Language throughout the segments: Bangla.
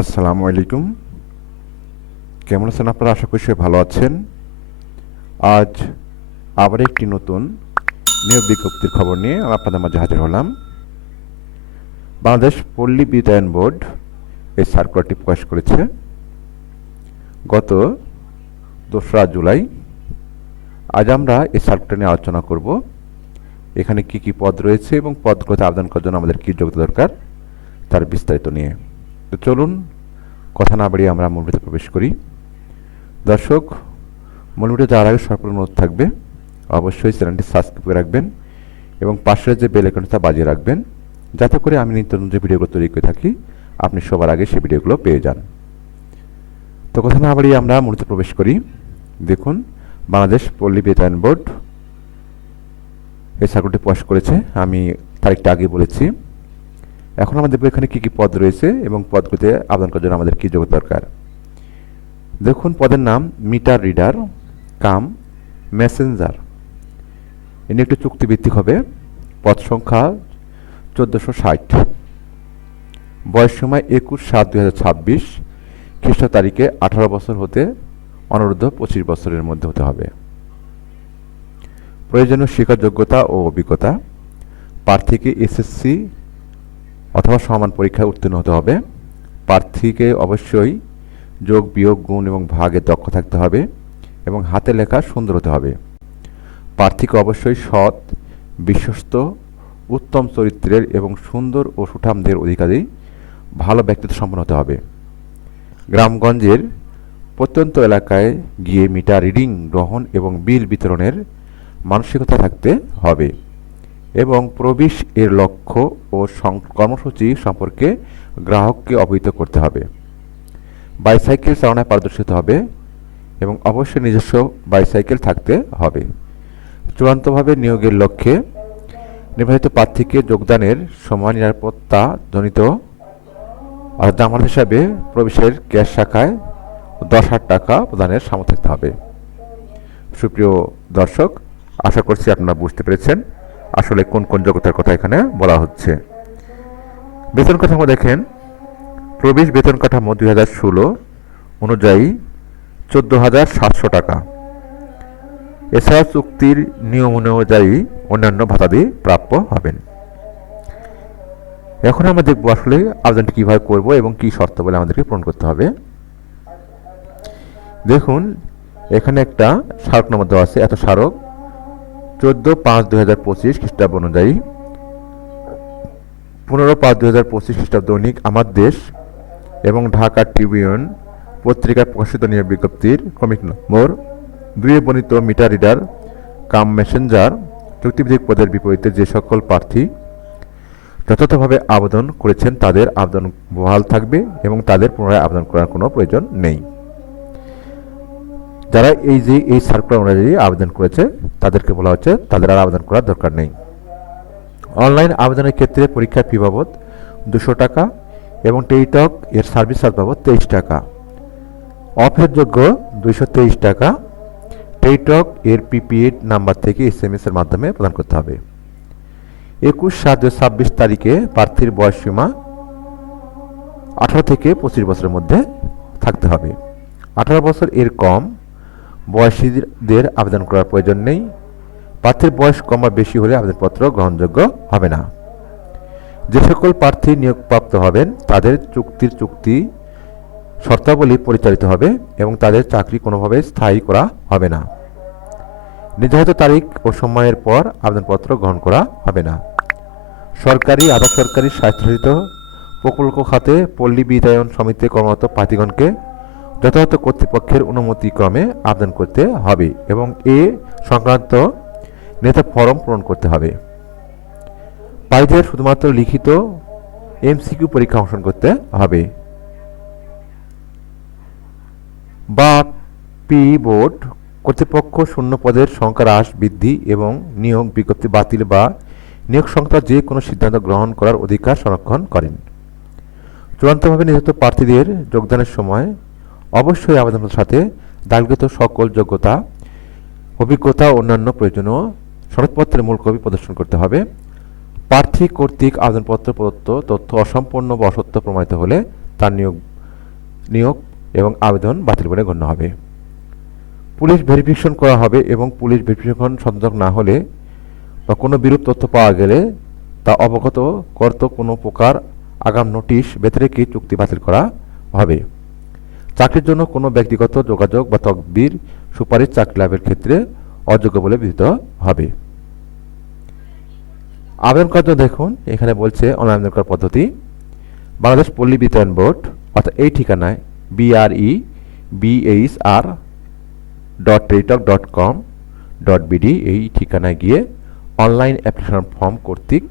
আসসালামু আলাইকুম। কেমন আছেন আপনারা? আশা করি সবাই ভালো আছেন। আজ আবার একটি নতুন নিয়োগ বিজ্ঞপ্তির খবর নিয়ে আমি আপনাদের মাঝে হাজির হলাম। বাংলাদেশ পল্লী বিদ্যায়ন বোর্ড এই সার্কুলারটি প্রকাশ করেছে গত 2রা জুলাই। আজ আমরা এই সার্কুলার নিয়ে আলোচনা করব। এখানে কি কি পদ রয়েছে এবং পদগুলোতে আবেদন করার জন্য আমাদের কি যোগ্যতা দরকার তার বিস্তারিত নিয়ে। তো চলুন কথা না বাড়িয়ে আমরা মূল ভিতরে প্রবেশ করি। দর্শক, মূল ভিডিও যাওয়ার আগে সকল অনুরোধ থাকবে অবশ্যই চ্যানেলটি সাবস্ক্রাইব করে রাখবেন এবং পাশের যে বেল আইকনটা বাজিয়ে রাখবেন, যাতে করে আমি নিত্য নতুন যে ভিডিওগুলো তৈরি করে থাকি আপনি সবার আগে সেই ভিডিওগুলো পেয়ে যান। তো কথা না বাড়িয়ে আমরা মূলত প্রবেশ করি। দেখুন, বাংলাদেশ পল্লী বিদ্যায়ন বোর্ড এই সার্কুলারটি প্রকাশ করেছে। আমি তারিখটা আগে বলেছি। এখন আমরা দেখব এখানে কি কি পদ রয়েছে এবং পদগুলোতে আবেদন করার জন্য আমাদের কি যোগ্যতা দরকার। দেখুন, পদের নাম মিটার রিডার কাম মেসেঞ্জার। ইনি একটি চুক্তিভিত্তিক হবে। পদ সংখ্যা 1460। বয়স সময় 21/7/2026। খ্রিস্ট তারিখে 18 বছর হতে অনূর্ধ্ব 25 বছরের মধ্যে হতে হবে। প্রয়োজনীয় শিক্ষা যোগ্যতা ও অভিজ্ঞতা: প্রার্থীকে এসএসসি অথবা সমান পরীক্ষায় উত্তীর্ণ হতে হবে। প্রার্থীকে অবশ্যই যোগ বিয়োগ গুণ এবং ভাগে দক্ষ থাকতে হবে এবং হাতে লেখা সুন্দর হতে হবে। প্রার্থীকে অবশ্যই সৎ, বিশ্বস্ত, উত্তম চরিত্রের এবং সুন্দর ও সুঠামদের অধিকারী ভালো ব্যক্তিত্ব সম্পন্ন হতে হবে। গ্রামগঞ্জের প্রত্যন্ত এলাকায় গিয়ে মিটার রিডিং গ্রহণ এবং বিল বিতরণের মানসিকতা থাকতে হবে এবং প্রবেশ এর লক্ষ্য ও কর্মসূচি সম্পর্কে গ্রাহককে অবহিত করতে হবে। বাইসাইকেল চালনায় পারদর্শী হতে হবে এবং অবশ্যই নিজস্ব বাইসাইকেল থাকতে হবে। চূড়ান্তভাবে নিয়োগের লক্ষ্যে নির্বাচিত প্রার্থীকে যোগদানের সময় নিরাপত্তা জনিত জামানত হিসাবে প্রবেশের ক্যাশ শাখায় 10,000 টাকা প্রদানের সামর্থ্য থাকতে হবে। সুপ্রিয় দর্শক, আশা করছি আপনারা বুঝতে পেরেছেন আসলে কোন কোন যোগ্যতার কথা এখানে বলা হচ্ছে। বেতন কাঠামো দেখেন, প্রবেশ বেতন কাঠামো 2016 অনুযায়ী 14,700 টাকা। এছাড়া চুক্তির নিয়ম অনুযায়ী অন্যান্য ভাতাদি প্রাপ্য হবেন। এখন আমরা দেখব আসলে আবেদনটি কীভাবে করব এবং কী শর্ত বলে আমাদেরকে পূরণ করতে হবে। দেখুন, এখানে একটা স্মারকনামা দেওয়া আছে। এত স্মারক 14/5/2025 খ্রিস্টাব্দ অনুযায়ী 15/5/2025 খ্রিস্টাব্দ দৈনিক আমার দেশ এবং ঢাকা ট্রিবিউন পত্রিকায় প্রকাশিত নিয়োগ বিজ্ঞপ্তির ক্রমিক নম্বর 2 বর্ণিত মিটার রিডার কাম মেসেঞ্জার চুক্তিভিত্তিক পদের বিপরীতে যে সকল প্রার্থী যথাযথভাবে আবেদন করেছেন তাদের আবেদন বহাল থাকবে এবং তাদের পুনরায় আবেদন করার কোনো প্রয়োজন নেই। যারা এই সার্কুলার অনুযায়ী আবেদন করেছে তাদেরকে বলা হচ্ছে তাদের আর আবেদন করার দরকার নেই। অনলাইন আবেদনের ক্ষেত্রে পরীক্ষার ফি বাবদ 200 টাকা এবং টেলিটক এর সার্ভিস চার্জ বাবদ 23 টাকা। অফের যোগ্য 223 টাকা টেলিটক এর পিপিএড নাম্বার থেকে SMS এর মাধ্যমে প্রদান করতে হবে। 21/7/2026 তারিখে প্রার্থীর বয়স সীমা 18 থেকে 25 বছরের মধ্যে থাকতে হবে। 18 বছর এর কম বয়সীদের আবেদন করার প্রয়োজন নেই। প্রার্থীর বয়স কম বা বেশি হলে আবেদনপত্র গ্রহণযোগ্য হবে না। যে সকল প্রার্থী নিয়োগপ্রাপ্ত হবেন তাদের চুক্তি শর্তাবলী পরিচালিত হবে এবং তাদের চাকরি কোনোভাবে স্থায়ী করা হবে না। নির্ধারিত তারিখ ও সময়ের পর আবেদনপত্র গ্রহণ করা হবে না। সরকারি, আধা সরকারি, স্বায়ত্তশাসিত প্রকল্প খাতে পল্লী বিদ্যায়ন সমিতিতে কর্মরত প্রার্থীগণকে যথাযথ কর্তৃপক্ষের অনুমতিক্রমে আবেদন করতে হবে এবং এ সংক্রান্ত নেতা ফরম পূরণ করতে হবে। প্রার্থীদের শুধুমাত্র লিখিত MCQ পরীক্ষা অংশগ্রহণ করতে হবে। বা পি বোর্ড কর্তৃপক্ষ শূন্য পদের সংখ্যা হ্রাস, বৃদ্ধি এবং নিয়োগ বিজ্ঞপ্তি বাতিল বা নিয়োগ সংক্রান্ত যে কোনো সিদ্ধান্ত গ্রহণ করার অধিকার সংরক্ষণ করেন। চূড়ান্তভাবে নিযুক্ত প্রার্থীদের যোগদানের সময় অবশ্যই আবেদনের সাথে দাখিলকৃত সকল যোগ্যতা, অভিজ্ঞতা ও অন্যান্য প্রয়োজনীয় সনদপত্রের মূল কপি প্রদর্শন করতে হবে। প্রার্থী কর্তৃক আবেদনপত্র প্রদত্ত তথ্য অসম্পূর্ণ বা অসত্য প্রমাণিত হলে তার নিয়োগ নিয়োগ এবং আবেদন বাতিল বলে গণ্য হবে। পুলিশ ভেরিফিকেশন করা হবে এবং পুলিশ ভেরিফিকেশন সন্তোষজনক না হলে বা কোনো বিরূপ তথ্য পাওয়া গেলে তা অবগত করত কোনো প্রকার আগাম নোটিশ ব্যতিরেকে চুক্তি বাতিল করা হবে। চাকরির জন্য কোনো ব্যক্তিগত যোগাযোগ বা তকবির সুপারিশ চাকরি লাভের ক্ষেত্রে অযোগ্য বলে বিধিত হবে। আবেদন করার জন্য দেখুন এখানে বলছে অনলাইন আবেদন করার পদ্ধতি। বাংলাদেশ পল্লী বিদ্যুতায়ন বোর্ড অর্থাৎ এই ঠিকানায় BREBHR.teritalk.com.bd এই ঠিকানায় গিয়ে অনলাইন অ্যাপ্লিকেশন ফর্ম কর্তৃক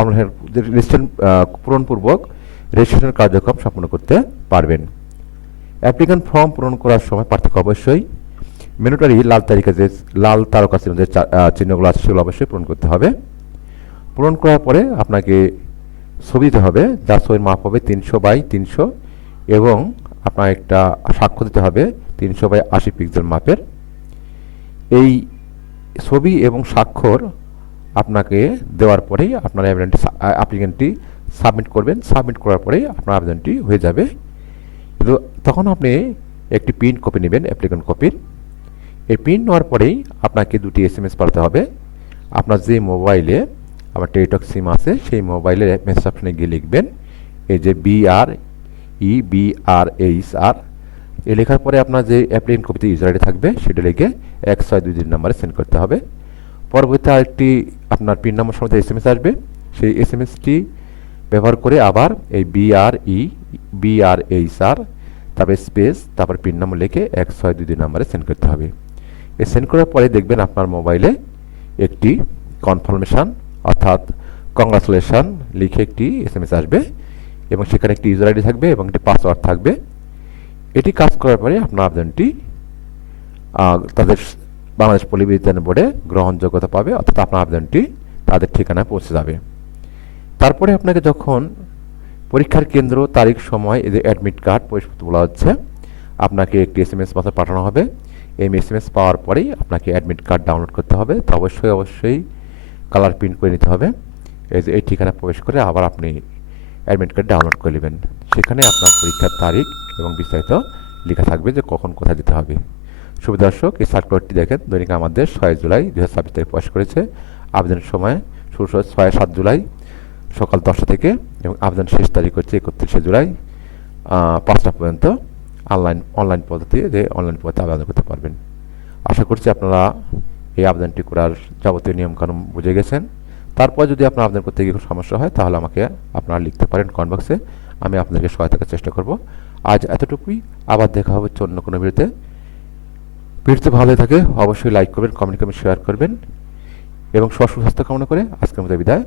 অনলাইন রেজিস্ট্রেশন পূরণপূর্বক রেজিস্ট্রেশন কার্যক্রম সম্পন্ন করতে পারবেন। অ্যাপ্লিকেশন ফর্ম পূরণ করার সময় প্রার্থীকে অবশ্যই মেনুটারি লাল তারকা চিহ্নগুলো আছে সেগুলো অবশ্যই পূরণ করতে হবে। পূরণ করার পরে আপনাকে ছবি দিতে হবে, যার ছবির মাপ হবে 300x300 এবং আপনার একটা সাক্ষ্য দিতে হবে 300x80 পিক্সেল মাপের। এই ছবি এবং স্বাক্ষর আপনাকে দেওয়ার পরেই আপনার অ্যাপ্লিকেশনটি সাবমিট করবেন। সাবমিট করার পরেই আপনার আবেদনটি হয়ে যাবে। কিন্তু তখন আপনি একটি প্রিন্ট কপি নেবেন, অ্যাপ্লিকেশন কপির। এই প্রিন্ট নেওয়ার পরেই আপনাকে দুটি SMS পাঠাতে হবে। আপনার যে মোবাইলে আমার টেলিটক সিম আছে সেই মোবাইলের মেসেজ অপশনে গিয়ে লিখবেন এই যে BREBRHR এ লেখার পরে আপনার যে অ্যাপ্লিকেশন কপিতে ইউজার আইডি থাকবে সেটা লিখে 1623 নম্বরে সেন্ড করতে হবে। পরবর্তীতে আরেকটি আপনার পিন নম্বর সমেত SMS আসবে। সেই SMSটি ব্যবহার করে আবার এই BREBRHR তারপরে স্পেস তারপর পিন নম্বর লিখে 1623 নম্বরে সেন্ড করতে হবে। এই সেন্ড করার পরে দেখবেন আপনার মোবাইলে একটি কনফার্মেশন অর্থাৎ কংগ্রাচুলেশন লিখে একটি SMS আসবে এবং সেখানে একটি ইউজার আইডি থাকবে এবং একটি পাসওয়ার্ড থাকবে। এটি কাজ করার পরে আপনার আবেদনটি তাদের বাংলাদেশ পল্লী বিদ্যুতায়ন বোর্ডে গ্রহণযোগ্যতা পাবে, অর্থাৎ আপনার আবেদনটি তাদের ঠিকানায় পৌঁছে যাবে। তারপরে আপনাকে যখন পরীক্ষার কেন্দ্র, তারিখ, সময়, এই যে অ্যাডমিট কার্ড পরিশোধ বলা হচ্ছে, আপনাকে একটি SMS পাঠানো হবে। এই SMS পাওয়ার পরেই আপনাকে অ্যাডমিট কার্ড ডাউনলোড করতে হবে। তো অবশ্যই কালার প্রিন্ট করে নিতে হবে। এই যে এই ঠিকানা প্রবেশ করে আবার আপনি অ্যাডমিট কার্ড ডাউনলোড করে নেবেন। সেখানে আপনার পরীক্ষার তারিখ এবং বিস্তারিত লেখা থাকবে যে কখন কোথায় যেতে হবে। সুবিধা দর্শক, এই সার্কুলারটি দেখেন দৈনিক আমাদের 6 জুলাই 2026 তারিখ প্রকাশ করেছে। আবেদনের সময় শুরু 6-7 জুলাই সকাল 10টা থেকে এবং আবেদন শেষ তারিখ হচ্ছে 31 জুলাই 5টা পর্যন্ত। অনলাইন পদ্ধতি আবেদন করতে পারবেন। আশা করছি আপনারা এই আবেদনটি করার যাবতীয় নিয়মকানুন বুঝে গেছেন। তারপর যদি আপনার আবেদন করতে গিয়ে সমস্যা হয় তাহলে আমাকে আপনারা লিখতে পারেন কমেন্ট বক্সে, আমি আপনাদেরকে সহায়তা করার চেষ্টা করব। আজ এতটুকুই, আবার দেখা হবে অন্য কোনো ভিডিওতে। ভিডিওতে ভালো থাকে অবশ্যই লাইক করবেন, কমেন্ট করবেন, শেয়ার করবেন এবং সুস্বাস্থ্য কামনা করে আজকের মতো বিদায়।